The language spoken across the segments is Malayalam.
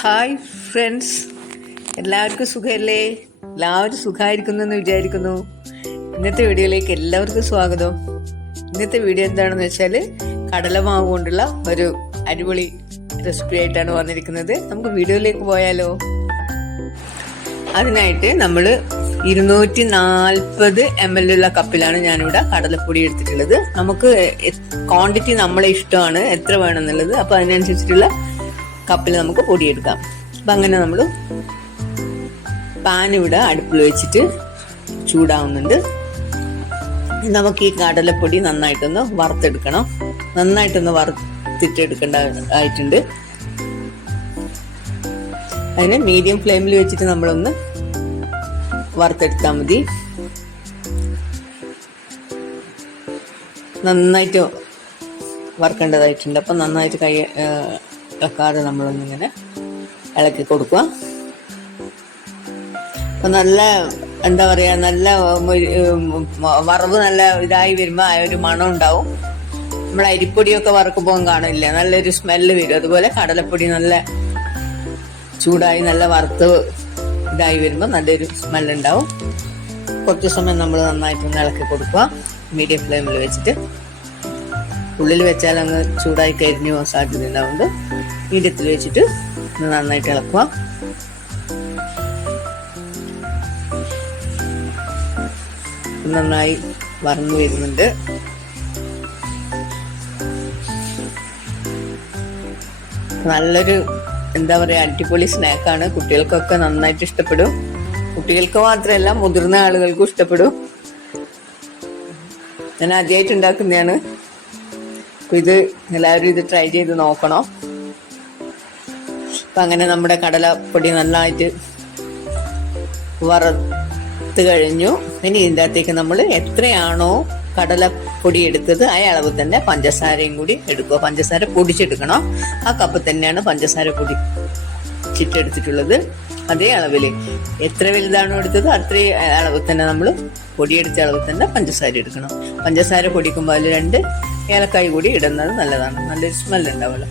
ഹായ് ഫ്രണ്ട്സ് എല്ലാവർക്കും സുഖമല്ലേ എല്ലാവരും സുഖമായിരിക്കുന്നു എന്ന് വിചാരിക്കുന്നു. ഇന്നത്തെ വീഡിയോയിലേക്ക് എല്ലാവർക്കും സ്വാഗതം. ഇന്നത്തെ വീഡിയോ എന്താണെന്ന് വെച്ചാൽ കടലമാവ് കൊണ്ടുള്ള ഒരു അടിപൊളി റെസിപ്പി ആയിട്ടാണ് വന്നിരിക്കുന്നത്. നമുക്ക് വീഡിയോയിലേക്ക് പോയാലോ? അതിനായിട്ട് നമ്മൾ ഇരുന്നൂറ്റി നാൽപ്പത് എം എൽ ഉള്ള കപ്പിലാണ് ഞാനിവിടെ കടലപ്പൊടി എടുത്തിട്ടുള്ളത്. നമുക്ക് ക്വാണ്ടിറ്റി നമ്മളെ ഇഷ്ടമാണ് എത്ര വേണമെന്നുള്ളത്. അപ്പോൾ അതിനനുസരിച്ചിട്ടുള്ള കപ്പിൽ നമുക്ക് പൊടിയെടുക്കാം. അപ്പം അങ്ങനെ നമ്മൾ പാൻ ഇവിടെ അടുപ്പിൽ വെച്ചിട്ട് ചൂടാവുന്നുണ്ട്. നമുക്ക് ഈ കടലപ്പൊടി നന്നായിട്ടൊന്ന് വറുത്തെടുക്കണം. നന്നായിട്ടൊന്ന് വറുത്തിട്ടെടുക്കേണ്ട ആയിട്ടുണ്ട്. അതിന് മീഡിയം ഫ്ലെയിമിൽ വെച്ചിട്ട് നമ്മളൊന്ന് വറുത്തെടുത്താൽ മതി. നന്നായിട്ട് വറുക്കേണ്ടതായിട്ടുണ്ട്. അപ്പം നന്നായിട്ട് കൈ ഇളക്കാതെ നമ്മളൊന്നിങ്ങനെ ഇളക്കി കൊടുക്കുക. അപ്പം നല്ല എന്താ പറയുക നല്ല വറവ് നല്ല ഇതായി വരുമ്പോൾ ആ ഒരു മണം ഉണ്ടാവും. നമ്മൾ അരിപ്പൊടിയൊക്കെ വറക്കുമ്പോൾ കാണില്ല. നല്ലൊരു സ്മെല്ല് വരും. അതുപോലെ കടലപ്പൊടി നല്ല ചൂടായി നല്ല വറുത്ത് ഇതായി വരുമ്പോൾ നല്ലൊരു സ്മെല്ലുണ്ടാവും കുറച്ച് സമയം നമ്മൾ നന്നായിട്ട് ഇളക്കി കൊടുക്കുക. മീഡിയം ഫ്ലെയിമിൽ വെച്ചിട്ട് ഉള്ളിൽ വെച്ചാൽ അങ്ങ് ചൂടായി കരിഞ്ഞു പോകാൻ സാധ്യത ഉണ്ടാവുന്നുണ്ട്. മീഡിയത്തിൽ വെച്ചിട്ട് നന്നായിട്ട് ഇളക്കുക. നന്നായി വറന്നു വരുന്നുണ്ട്. നല്ലൊരു എന്താ പറയാ അടിപൊളി സ്നാക്കാണ്. കുട്ടികൾക്കൊക്കെ നന്നായിട്ട് ഇഷ്ടപ്പെടും. കുട്ടികൾക്ക് മാത്രമല്ല മുതിർന്ന ആളുകൾക്കും ഇഷ്ടപ്പെടും. ഞാൻ ആദ്യമായിട്ട് ഉണ്ടാക്കുന്നതാണ്. ഇത് എല്ലാവരും ഇത് ട്രൈ ചെയ്ത് നോക്കണം. അപ്പം അങ്ങനെ നമ്മുടെ കടലപ്പൊടി നന്നായിട്ട് വറുത്ത് കഴിഞ്ഞു. ഇനി ഇതിന്റെ അകത്തേക്ക് നമ്മൾ എത്രയാണോ കടലപ്പൊടി എടുത്തത് ആ അളവ് തന്നെ പഞ്ചസാരയും കൂടി എടുക്കുക പഞ്ചസാര പൊടിച്ചെടുക്കണം. ആ കപ്പ് തന്നെയാണ് പഞ്ചസാര പൊടി ചിട്ടെടുത്തിട്ടുള്ളത് അതേ അളവിൽ എത്ര വലുതാണോ എടുത്തത് അത്രയും അളവ് തന്നെ നമ്മൾ പൊടിയെടുത്ത അളവ് തന്നെ പഞ്ചസാര എടുക്കണം. പഞ്ചസാര പൊടിക്കുമ്പോൾ അതിൽ രണ്ട് ഏലക്കായ് കൂടി ഇടുന്നത് നല്ലതാണ്. നല്ലൊരു സ്മെൽ ഉണ്ടാവുമല്ലോ.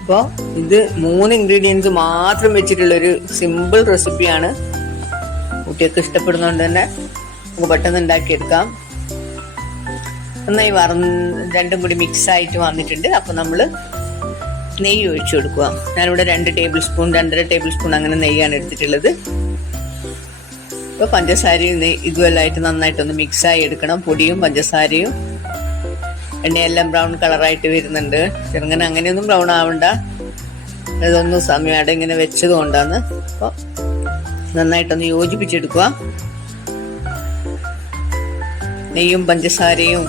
അപ്പോൾ ഇത് മൂന്ന് ഇൻഗ്രീഡിയൻസ് മാത്രം വെച്ചിട്ടുള്ളൊരു സിമ്പിൾ റെസിപ്പിയാണ് കുട്ടികൾക്ക് ഇഷ്ടപ്പെടുന്നതുകൊണ്ട് തന്നെ നമുക്ക് പെട്ടെന്ന് ഉണ്ടാക്കിയെടുക്കാം. നന്നായി വറ രണ്ടും കൂടി മിക്സ് ആയിട്ട് വന്നിട്ടുണ്ട്. അപ്പോൾ നമ്മൾ നെയ്യ് ഒഴിച്ചു കൊടുക്കുക. ഞാനിവിടെ രണ്ട് ടേബിൾ സ്പൂൺ രണ്ടര ടേബിൾ സ്പൂൺ അങ്ങനെ നെയ്യാണ് എടുത്തിട്ടുള്ളത്. അപ്പോൾ പഞ്ചസാരയും നെയ്യ് ഇതുമെല്ലാമായിട്ട് നന്നായിട്ടൊന്ന് മിക്സായി എടുക്കണം. പൊടിയും പഞ്ചസാരയും എണ്ണയെല്ലാം ബ്രൗൺ കളറായിട്ട് വരുന്നുണ്ട്. ചെറുങ്ങനെ അങ്ങനെയൊന്നും ബ്രൗൺ ആവണ്ട. ഇതൊന്നും സമയം അവിടെ ഇങ്ങനെ വെച്ചത് കൊണ്ടാണ്. അപ്പോൾ നന്നായിട്ടൊന്ന് യോജിപ്പിച്ചെടുക്കുക. നെയ്യും പഞ്ചസാരയും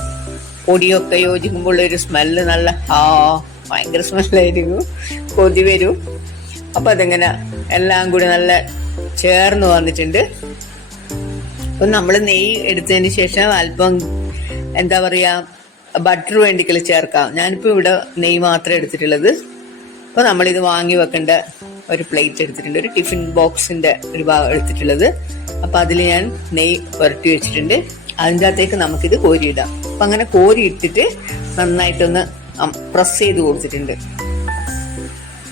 പൊടിയൊക്കെ യോജിക്കുമ്പോൾ ഒരു സ്മെല്ല് നല്ല ആ ഭയങ്കര സ്മെല്ലായിരിക്കും കൊതി വരും. അപ്പം അതിങ്ങനെ എല്ലാം കൂടി നല്ല ചേർന്ന് വന്നിട്ടുണ്ട്. അപ്പം നമ്മൾ നെയ്യ് എടുത്തതിന് ശേഷം അല്പം എന്താ പറയുക ബട്ടർ വേണ്ടിക്കൽ ചേർക്കാം. ഞാനിപ്പോൾ ഇവിടെ നെയ് മാത്രമേ എടുത്തിട്ടുള്ളത്. അപ്പോൾ നമ്മളിത് വാങ്ങി വെക്കേണ്ട ഒരു പ്ലേറ്റ് എടുത്തിട്ടുണ്ട്. ഒരു ടിഫിൻ ബോക്സിന്റെ ഒരു ഭാഗം എടുത്തിട്ടുള്ളത്. അപ്പോൾ അതിൽ ഞാൻ നെയ് പുരട്ടി വെച്ചിട്ടുണ്ട്. അതിന്റെ അകത്തേക്ക് നമുക്കിത് കോരിയിടാം. അപ്പം അങ്ങനെ കോരിയിട്ടിട്ട് നന്നായിട്ടൊന്ന് പ്രസ് ചെയ്ത് കൊടുത്തിട്ടുണ്ട്.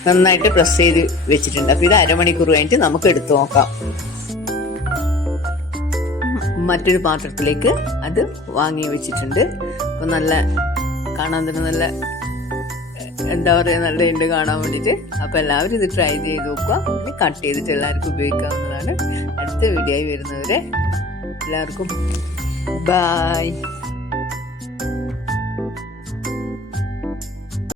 നന്നായിട്ട് പ്രസ് ചെയ്ത് വെച്ചിട്ടുണ്ട്. അപ്പോൾ ഇത് അരമണിക്കൂർ കഴിഞ്ഞിട്ട് നമുക്ക് എടുത്തു നോക്കാം. മറ്റൊരു പാത്രത്തിലേക്ക് അത് വാങ്ങി വെച്ചിട്ടുണ്ട്. അപ്പം നല്ല കാണാൻ തന്നെ നല്ല എന്താ പറയുക നല്ല ഉണ്ട് കാണാൻ വേണ്ടിയിട്ട് അപ്പോൾ എല്ലാവരും ഇത് ട്രൈ ചെയ്ത് നോക്കുക. ഇനി കട്ട് ചെയ്തിട്ട് എല്ലാവർക്കും ഉപയോഗിക്കാവുന്നതാണ്. അടുത്ത വീഡിയോ ആയി വരുന്നവരെ എല്ലാവർക്കും ബായ്